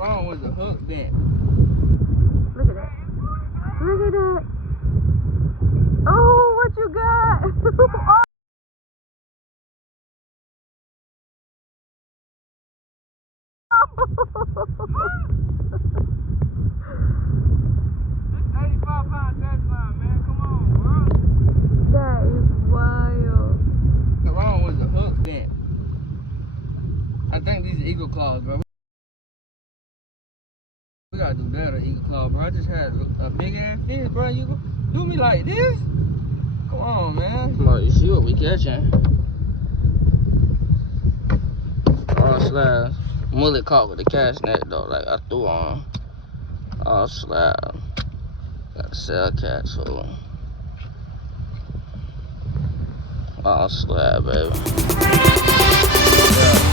wrong with the hook bent. Look at that. Look at that. Oh, what you got? Oh. That's 85-pound touch line, man. Come on, bro. That is wild. What's wrong with the hook bent? I think these are eagle claws, bro. We gotta do better, eagle claw, bro. I just had a big ass fish, bro. You do me like this? Come on, man. Come on, you see what we catching? All slabs. Mullet caught with the cast net though, like I threw on. All slab. Got a cell cat, so all slab, baby. Yeah.